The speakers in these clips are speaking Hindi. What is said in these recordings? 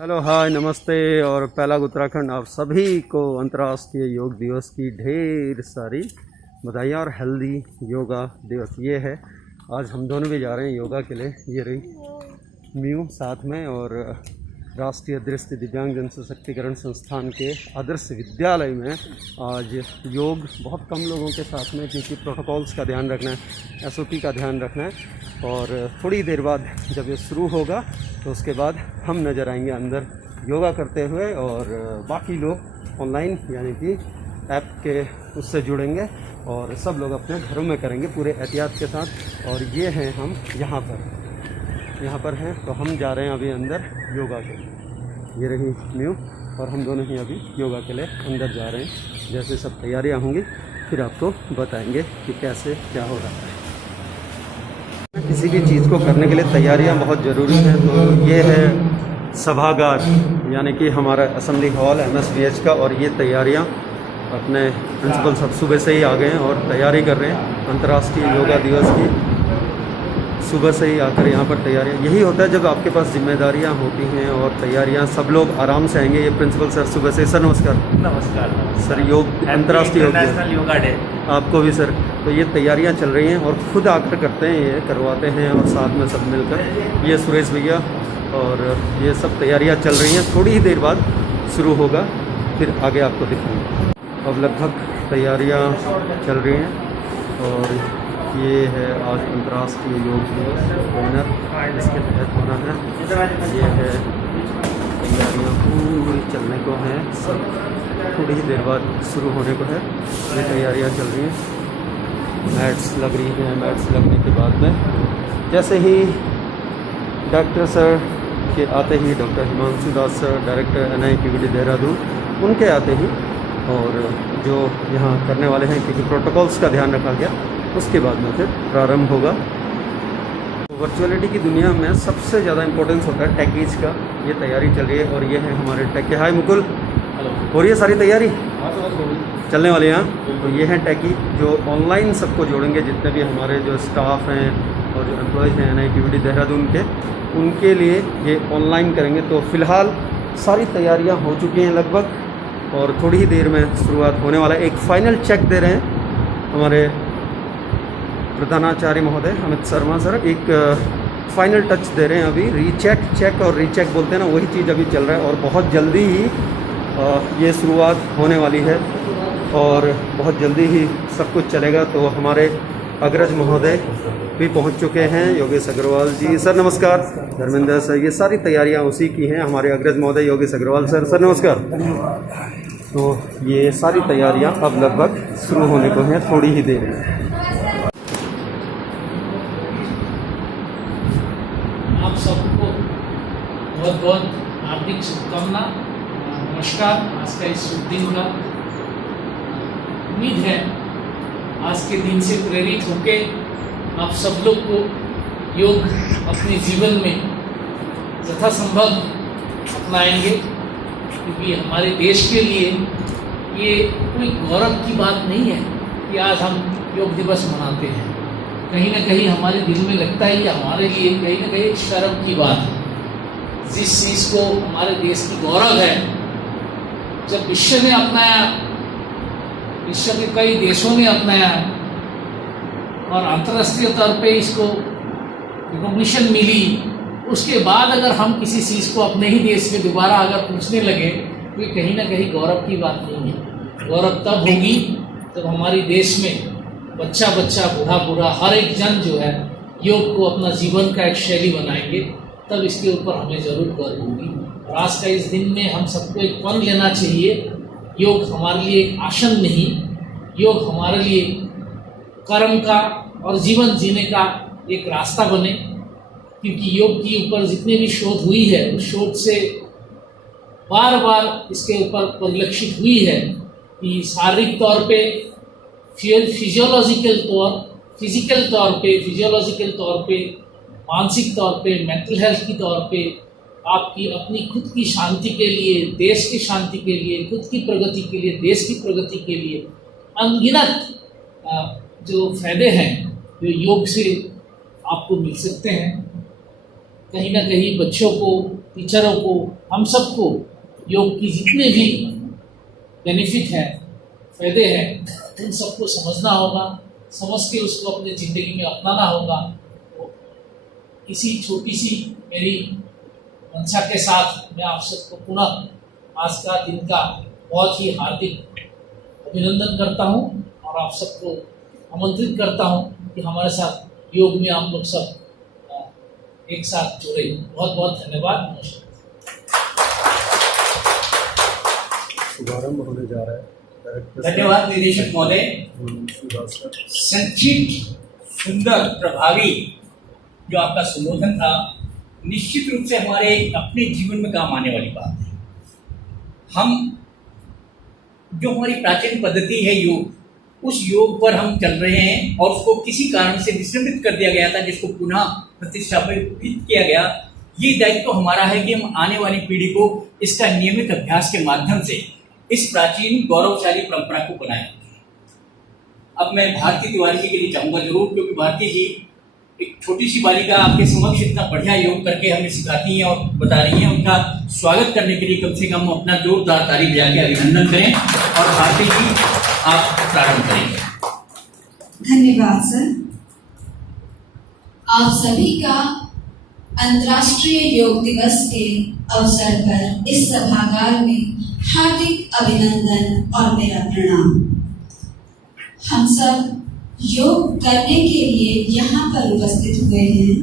हेलो हाय नमस्ते और पहलाग उत्तराखंड आप सभी को अंतर्राष्ट्रीय योग दिवस की ढेर सारी बधाइयाँ और हेल्दी योगा दिवस ये है। आज हम दोनों भी जा रहे हैं योगा के लिए। ये रही म्यू साथ में और राष्ट्रीय दृष्टि दिव्यांग जन सशक्तिकरण संस्थान के आदर्श विद्यालय में आज योग बहुत कम लोगों के साथ में, क्योंकि प्रोटोकॉल्स का ध्यान रखना है, एसओपी का ध्यान रखना है। और थोड़ी देर बाद जब ये शुरू होगा तो उसके बाद हम नज़र आएंगे अंदर योगा करते हुए और बाकी लोग ऑनलाइन यानी कि ऐप के उससे जुड़ेंगे और सब लोग अपने घरों में करेंगे पूरे एहतियात के साथ। और ये हैं हम यहाँ पर हैं, तो हम जा रहे हैं अभी अंदर योगा के लिए। ये रही न्यू और हम दोनों ही अभी योगा के लिए अंदर जा रहे हैं। जैसे सब तैयारियाँ होंगी फिर आपको बताएंगे कि कैसे क्या हो रहा है। किसी भी चीज़ को करने के लिए तैयारियां बहुत ज़रूरी हैं। तो ये है सभागार यानी कि हमारा असेंबली हॉल MSBH का, और ये तैयारियां अपने प्रिंसिपल सब सुबह से ही आ गए हैं और तैयारी कर रहे हैं अंतर्राष्ट्रीय योगा दिवस की। सुबह से ही आकर यहाँ पर तैयारियाँ, यही होता है जब आपके पास जिम्मेदारियाँ होती हैं और तैयारियाँ, सब लोग आराम से आएंगे। ये प्रिंसिपल सर सुबह से। सर नमस्कार। नमस्कार सर, योग अंतर्राष्ट्रीय योगा डे आपको भी सर। तो ये तैयारियां चल रही हैं और खुद आकर करते हैं, ये करवाते हैं और साथ में सब मिलकर। ये सुरेश भैया और ये सब तैयारियां चल रही हैं। थोड़ी ही देर बाद शुरू होगा, फिर आगे आपको दिखाएंगे। अब लगभग तैयारियां चल रही हैं और ये है आज अंतर्राष्ट्रीय योग दिवस बैनर इसके तहत होना है। ये है तैयारियाँ पूरी चलने को हैं, सब थोड़ी ही देर बाद शुरू होने को है। ये तैयारियाँ चल रही हैं, मैट्स लग रही हैं। मैट्स लगने के बाद में जैसे ही डॉक्टर सर के आते ही, डॉक्टर हिमांशु दास सर डायरेक्टर NIPVD देहरादून, उनके आते ही और जो यहाँ करने वाले हैं, क्योंकि प्रोटोकॉल्स का ध्यान रखा गया, उसके बाद में फिर प्रारंभ होगा। वर्चुअलिटी की दुनिया में सबसे ज़्यादा इम्पोर्टेंस होता है टैकीज का। ये तैयारी चल रही है और ये है हमारे टैकी। हाय मुकुल, हो रही है सारी तैयारी चलने वाले यहाँ। तो ये हैं टैकी जो ऑनलाइन सबको जोड़ेंगे, जितने भी हमारे जो स्टाफ हैं और जो एम्प्लॉयज़ हैं NIPVD देहरादून के, उनके लिए ये ऑनलाइन करेंगे। तो फ़िलहाल सारी तैयारियाँ हो चुकी हैं लगभग और थोड़ी ही देर में शुरुआत होने वाला है। एक फ़ाइनल चेक दे रहे हैं हमारे प्रधानाचार्य महोदय अमित शर्मा सर, एक फाइनल टच दे रहे हैं अभी। चेक और रीचेक बोलते हैं ना, वही चीज़ अभी चल रहा है और बहुत जल्दी ही ये शुरुआत होने वाली है और बहुत जल्दी ही सब कुछ चलेगा। तो हमारे अग्रज महोदय भी पहुंच चुके हैं, योगेश अग्रवाल जी। सर नमस्कार। धर्मेंद्र सर, ये सारी तैयारियां उसी की हैं, हमारे अग्रज महोदय योगेश अग्रवाल सर। सर नमस्कार। तो ये सारी तैयारियां अब लगभग शुरू होने को हैं, थोड़ी ही देर में। आप सबको बहुत बहुत हार्दिक शुभकामना, नमस्कार। आज का इस शुभ दिन का उम्मीद है आज के दिन से प्रेरित होके आप सब लोग को योग अपने जीवन में यथासंभव अपनाएंगे, क्योंकि हमारे देश के लिए ये कोई गौरव की बात नहीं है कि आज हम योग दिवस मनाते हैं। कहीं ना कहीं हमारे दिल में लगता है कि हमारे लिए कहीं ना कहीं शर्म की बात है। जिस चीज़ को हमारे देश की गौरव है, जब विश्व ने अपनाया, विश्व के कई देशों ने अपनाया और अंतर्राष्ट्रीय तौर पे इसको रिकॉग्निशन मिली, उसके बाद अगर हम किसी चीज़ को अपने ही देश में दोबारा अगर पूछने लगे तो ये कहीं ना कहीं गौरव की बात नहीं है। गौरव तब होगी जब हमारे देश में बच्चा बच्चा, बूढ़ा बूढ़ा, हर एक जन जो है योग को अपना जीवन का एक शैली बनाएंगे, तब इसके ऊपर हमें ज़रूर गर्व होगी। और आज का इस दिन में हम सबको एक पन लेना चाहिए। योग हमारे लिए एक आसन नहीं, योग हमारे लिए कर्म का और जीवन जीने का एक रास्ता बने। क्योंकि योग के ऊपर जितने भी शोध हुई है, उस शोध से बार बार इसके ऊपर परिलक्षित हुई है कि शारीरिक तौर पे, फिजियोलॉजिकल तौर पे, मानसिक तौर पे, मेंटल हेल्थ की तौर पे, आपकी अपनी खुद की शांति के लिए, देश की शांति के लिए, खुद की प्रगति के लिए, देश की प्रगति के लिए अनगिनत जो फायदे हैं जो योग से आपको मिल सकते हैं। कहीं ना कहीं बच्चों को, टीचरों को हम सबको योग की जितने भी बेनिफिट हैं, फायदे हैं, उन सबको समझना होगा, समझ के उसको अपनी ज़िंदगी में अपनाना होगा। तो इसी छोटी सी मेरी मंशा के साथ मैं आप सबको पुनः आज का दिन का बहुत ही हार्दिक अभिनंदन करता हूँ और आप सबको आमंत्रित करता हूँ कि हमारे साथ योग में हम लोग सब एक साथ जुड़े। बहुत बहुत धन्यवाद। नमस्कार। शुभारंभ होने जा रहा है। धन्यवाद निदेशक महोदय। संक्षिप्त, सुंदर, प्रभावी जो आपका संबोधन था, निश्चित रूप से हमारे अपने जीवन में काम आने वाली बात है। हम जो हमारी प्राचीन पद्धति है योग, उस योग पर हम चल रहे हैं और उसको किसी कारण से विस्मृत कर दिया गया था, जिसको पुनः प्रतिष्ठापित किया गया। ये दायित्व तो हमारा है कि हम आने वाली पीढ़ी को इसका नियमित अभ्यास के माध्यम से इस प्राचीन गौरवशाली परंपरा को बनाएं। अब मैं भारती तिवारी जी के लिए चाहूंगा जरूर, क्योंकि भारती जी एक छोटी सी बालिका आपके समक्ष इतना बढ़िया योग करके हमें सिखाती हैं और बता रही हैं। उनका स्वागत करने के लिए कम से कम अपना जोरदार ताली बजा के अभिनंदन करें और भारती जी आप प्रारंभ करेंगे। धन्यवाद सर। आप सभी का अंतर्राष्ट्रीय योग दिवस के अवसर पर इस सभागार में हार्दिक अभिनंदन और मेरा प्रणाम। हम सब योग करने के लिए यहाँ पर उपस्थित हुए हैं,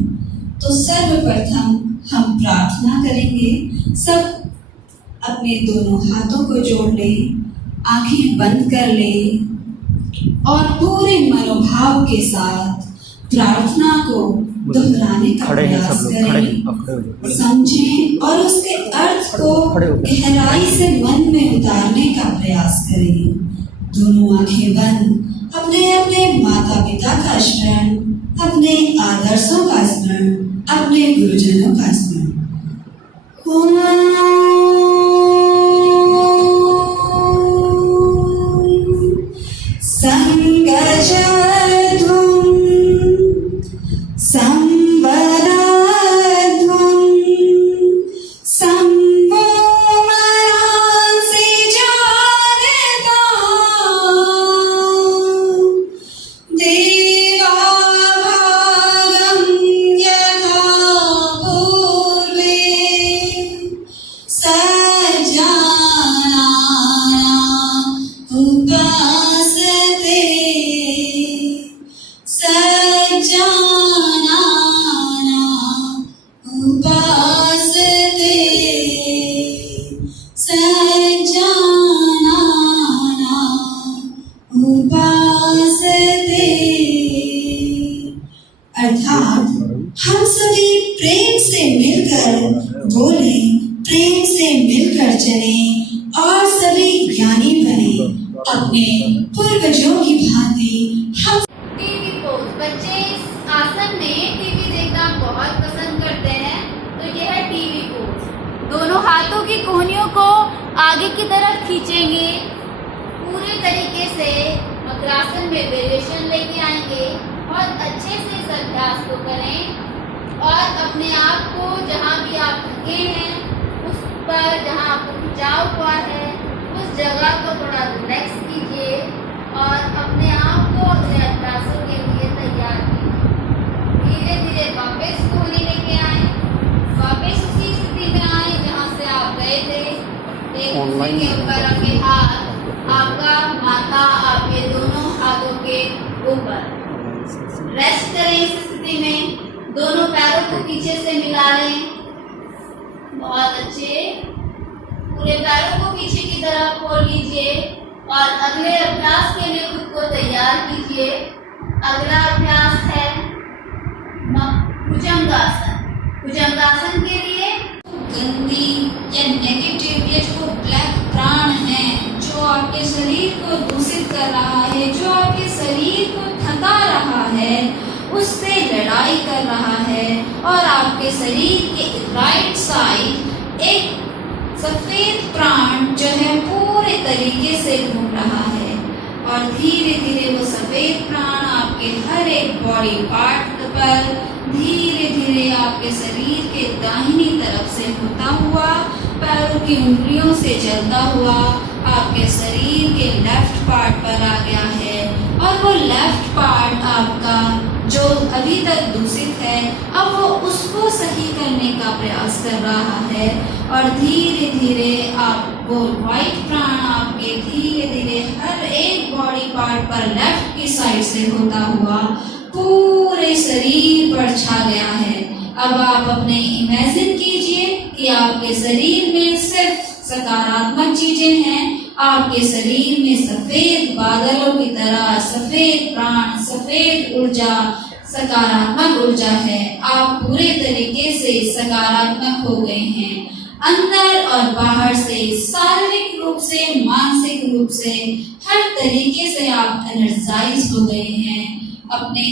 तो सर्वप्रथम हम प्रार्थना करेंगे। सब अपने दोनों हाथों को जोड़ लें, आंखें बंद कर लें और पूरे मनोभाव के साथ प्रार्थना को दोहराने का प्रयास करें। समझें और उसके अर्थ को गहराई से मन में उतारने का प्रयास करें। दोनों आंखें बंद, अपने अपने माता पिता का स्मरण, अपने आदर्शों का स्मरण, अपने गुरुजनों का स्मरण। अर्थात हम सभी प्रेम से मिलकर बोले, प्रेम से मिलकर चले और सभी ज्ञानी बने। अपने पूर्वजों की भांति हम टीवी पोज। बच्चे इस आसन में टीवी देखना बहुत पसंद करते हैं, तो यह है टीवी पोज। दोनों हाथों की कोहनियों को आगे की तरफ खींचेंगे, पूरे तरीके से वज्रासन में वेरिएशन लेके आएंगे। बहुत अच्छे से इस अभ्यास को करें और अपने आप को जहाँ भी आप थके हैं उस पर, जहाँ आपको खिंचाव हुआ है, उस जगह को थोड़ा रिलैक्स कीजिए और अपने आप को अपने अभ्यासों के लिए तैयार कीजिए। धीरे धीरे वापस कोहनी लेके आए, वापस उसी स्थिति में आए जहाँ से आप गए थे। एक दूसरे के ऊपर आपके हाथ, आपका माथा आपके दोनों हाथों के ऊपर रेस्ट करें। इस स्थिति में दोनों पैरों को पीछे से मिला लें। बहुत अच्छे, पूरे पैरों को पीछे की तरफ खोल लीजिए और अगले अभ्यास के लिए खुद को तैयार कीजिए। अगला अभ्यास है भुजंगासन। भुजंगासन के लिए गंदी या नेगेटिव या जो ब्लैक प्राण है, जो आपके शरीर को दूषित कर रहा है, जो आपके शरीर को थका रहा है, उससे लड़ाई कर रहा है और आपके शरीर के राइट साइड एक सफेद प्राण जो है पूरे तरीके से घूम रहा है और धीरे धीरे वो सफेद प्राण आपके हर एक बॉडी पार्ट पर धीरे धीरे आपके शरीर के दाहिनी तरफ से होता हुआ पैरों की उंगलियों से चलता हुआ आपके शरीर के लेफ्ट पार्ट पर आ गया है। और वो लेफ्ट पार्ट आपका जो अभी तक दूषित है, अब वो उसको सही करने का प्रयास कर रहा है। और धीरे धीरे आप वो वाइट प्राण आपके धीरे धीरे हर एक बॉडी पार्ट पर लेफ्ट की साइड से होता हुआ पूरे शरीर पर छा गया है। अब आप अपने इमेजिन कीजिए कि आपके शरीर में सिर्फ सकारात्मक चीजें हैं। आपके शरीर में सफेद बादलों की तरह सफेद प्राण, सफेद ऊर्जा, सकारात्मक ऊर्जा है। आप पूरे तरीके से सकारात्मक हो गए हैं, अंदर और बाहर से, शारीरिक रूप से, मानसिक रूप से, हर तरीके से आप एनर्जाइज हो गए हैं। अपने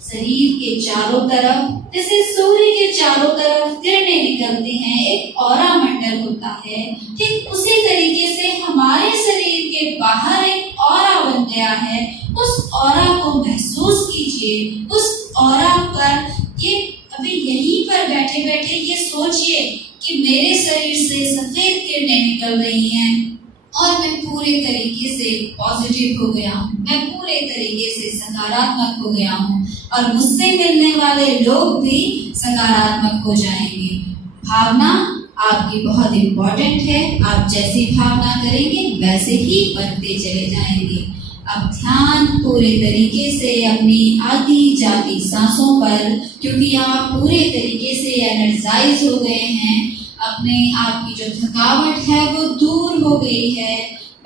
शरीर के चारों तरफ जैसे सूर्य के चारों तरफ किरणें निकलती हैं, एक ऑरा मंडल होता है, ठीक उसी तरीके से हमारे शरीर के बाहर एक ऑरा बन गया है। उस ऑरा को महसूस कीजिए। उस ऑरा पर ये अभी यहीं पर बैठे बैठे ये सोचिए कि मेरे शरीर से सफेद किरणें निकल रही हैं और मैं पूरे तरीके से पॉजिटिव हो गया हूँ, मैं पूरे तरीके से सकारात्मक हो गया हूँ और मुझसे मिलने वाले लोग भी सकारात्मक हो जाएंगे। भावना आपकी बहुत इम्पोर्टेंट है। आप जैसी भावना करेंगे वैसे ही बनते चले जाएंगे। अब ध्यान पूरे तरीके से अपनी आधी जाती सांसों पर, क्योंकि आप पूरे तरीके से एनर्जाइज हो गए हैं। अपने आप की जो थकावट है वो दूर हो गई है।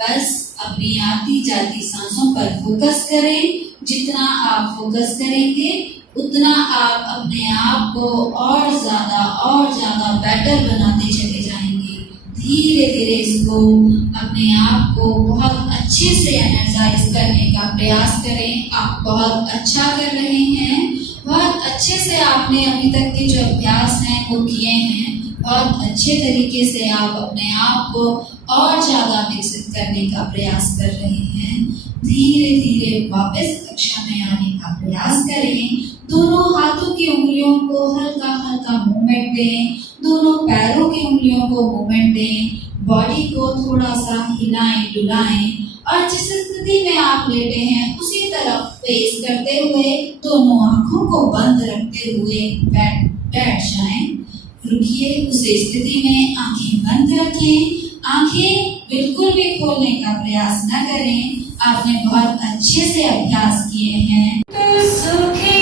बस अपनी आती जाती सांसों पर फोकस करें। जितना आप फोकस करेंगे उतना आप अपने आप को और ज्यादा बेटर बनाते चले जाएंगे। धीरे धीरे इसको अपने आप को बहुत अच्छे से एनर्जाइज करने का प्रयास करें। आप बहुत अच्छा कर रहे हैं, बहुत अच्छे से आपने अभी तक के जो अभ्यास हैं वो किए हैं। बहुत अच्छे तरीके से आप अपने आप को और ज्यादा विकसित करने का प्रयास कर रहे हैं। धीरे धीरे वापस कक्षा में आने का प्रयास करें। दोनों हाथों की उंगलियों को हल्का हल्का मूवमेंट दें, दोनों पैरों की उंगलियों को मूवमेंट दें, बॉडी को थोड़ा सा हिलाएं डुलाएं और जिस स्थिति में आप लेटे हैं उसी तरफ फेस करते हुए दोनों आंखों को बंद रखते हुए बैठ जाएं। रुकिए, उस स्थिति में आंखें बंद रखें। आंखें बिल्कुल भी खोलने का प्रयास न करें। आपने बहुत अच्छे से अभ्यास किए हैं। तो सुखी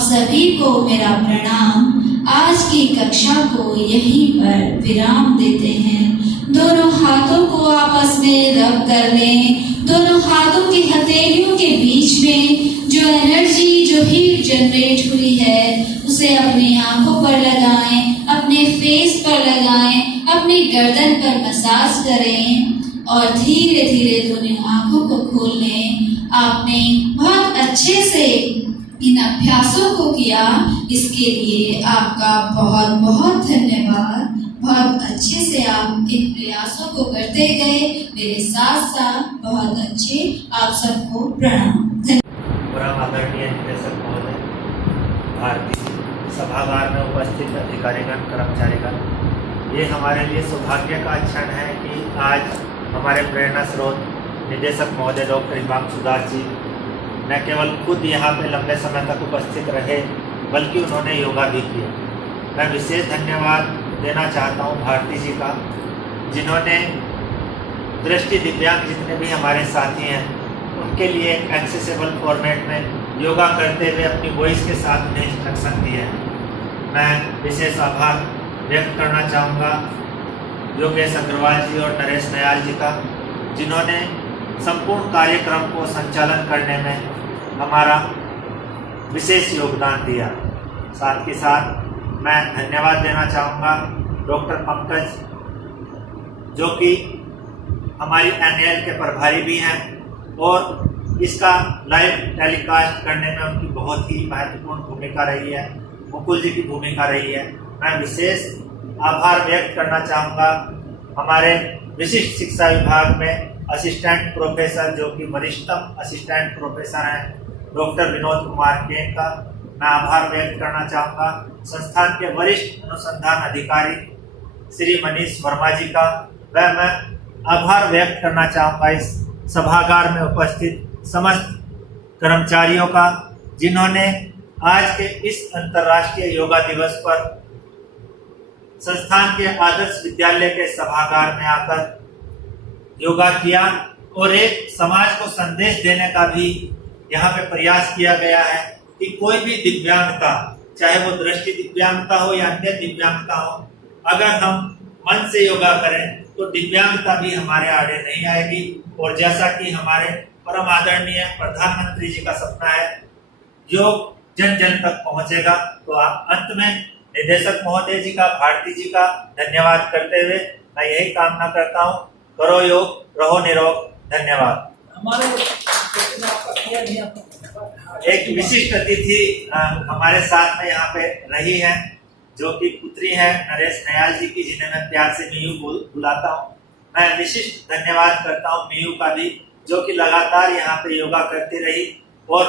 सभी को मेरा प्रणाम। आज की कक्षा को यहीं पर विराम देते हैं। दोनों हाथों को आपस में रब कर लें। दोनों हाथों की हथेलियों के बीच में जो एनर्जी, जो हीट जनरेट हुई है उसे अपनी आंखों पर लगाएं, अपने फेस पर लगाएं, अपनी गर्दन पर मसाज करें और धीरे धीरे दोनों आंखों को खोल लें। आपने बहुत अच्छे से इन अभ्यासों को किया, इसके लिए आपका बहुत बहुत धन्यवाद। बहुत अच्छे से आप इन प्रयासों को करते गए, मेरे साथ साथ बहुत अच्छे। आप सबको प्रणाम। परम आदरणीय निदेशक महोदय, भारतीय सभागार में उपस्थित अधिकारीगण, कर्मचारीगण, ये हमारे लिए सौभाग्य का क्षण है कि आज हमारे प्रेरणा स्रोत निदेशक महोदय डॉक्टर हिमांशु दास जी न केवल खुद यहाँ पे लंबे समय तक उपस्थित रहे बल्कि उन्होंने योगा भी किया। मैं विशेष धन्यवाद देना चाहता हूँ भारती जी का, जिन्होंने दृष्टि दिव्यांग जितने भी हमारे साथी हैं उनके लिए एक एक्सेसिबल फॉर्मेट में योगा करते हुए अपनी वॉइस के साथ उन्हें इंस्ट्रक्शन दिए हैं। मैं विशेष आभार व्यक्त करना चाहूँगा योगेश अग्रवाल जी और नरेश दयाल जी का, जिन्होंने संपूर्ण कार्यक्रम को संचालन करने में हमारा विशेष योगदान दिया। साथ ही साथ मैं धन्यवाद देना चाहूँगा डॉक्टर पंकज, जो कि हमारी एनएल के प्रभारी भी हैं और इसका लाइव टेलीकास्ट करने में उनकी बहुत ही महत्वपूर्ण भूमिका रही है। मुकुल जी की भूमिका रही है। मैं विशेष आभार व्यक्त करना चाहूँगा हमारे विशिष्ट शिक्षा विभाग में असिस्टेंट प्रोफेसर, जो कि वरिष्ठतम असिस्टेंट प्रोफेसर हैं, डॉक्टर विनोद कुमार के का मैं आभार व्यक्त करना चाहूँगा। संस्थान के वरिष्ठ अनुसंधान अधिकारी श्री मनीष वर्मा जी का वह मैं आभार व्यक्त करना चाहूँगा इस सभागार में उपस्थित समस्त कर्मचारियों का, जिन्होंने आज के इस अंतर्राष्ट्रीय योगा दिवस पर संस्थान के आदर्श विद्यालय के सभागार में आकर योगा किया और एक समाज को संदेश देने का भी यहाँ पे प्रयास किया गया है कि कोई भी दिव्यांगता, चाहे वो दृष्टि दिव्यांगता हो या अन्य दिव्यांगता हो, अगर हम मन से योगा करें तो दिव्यांगता भी हमारे आड़े नहीं आएगी। और जैसा कि हमारे परम आदरणीय प्रधानमंत्री जी का सपना है, योग जन जन तक पहुंचेगा, तो अंत में निदेशक महोदय जी का, भारती जी का धन्यवाद करते हुए मैं यही कामना करता हूं, करो योग, रहो निरोग। धन्यवाद। एक विशिष्ट अतिथि हमारे साथ में यहाँ पे रही है, जो कि पुत्री है नरेश दयाल जी की, जिन्हें मैं प्यार से मीयू बुलाता हूँ। मैं विशिष्ट धन्यवाद करता हूँ मीयू का भी, जो कि लगातार यहाँ पे योगा करती रही और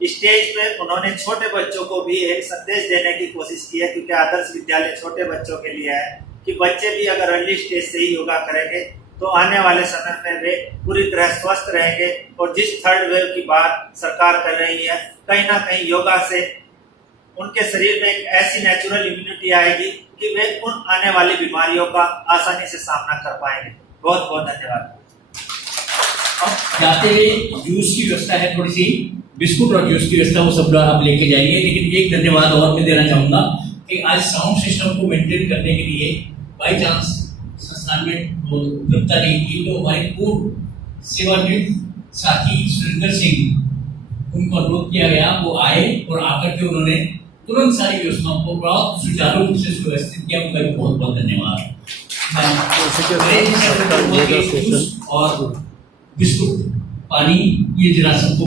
स्टेज पे उन्होंने छोटे बच्चों को भी एक संदेश देने की कोशिश की है, क्योंकि आदर्श विद्यालय छोटे बच्चों के लिए है कि बच्चे भी अगर अर्ली स्टेज से ही योगा करेंगे तो आने वाले समय में वे पूरी तरह स्वस्थ रहेंगे। और जिस थर्ड वेव की बात सरकार कर रही है, कहीं ना कहीं योगा से उनके शरीर में एक ऐसी नेचुरल इम्यूनिटी आएगी कि वे उन आने वाली बीमारियों का आसानी से सामना कर पाएंगे। बहुत बहुत धन्यवाद। अब जाते हुए जूस की व्यवस्था है, थोड़ी सी बिस्कुट और जूस की व्यवस्था वो सब आप लेके जाइए। लेकिन एक धन्यवाद और मैं देना चाहूंगा कि आज साउंड सिस्टम को मेंटेन करने के लिए बाई चांस संस्थान में उपलब्धता नहीं थी, तो हमारे पूर्व सेवानिवृत्त साथी सुरेंद्र सिंह, उनको अनुरोध किया गया, वो आए और आकर के उन्होंने तुरंत सारी व्यवस्थाओं को बहुत सुचारू रूप से सुव्यवस्थित किया। उनका भी बहुत बहुत धन्यवाद। और बिस्कुट, पानी, ये जरा सबको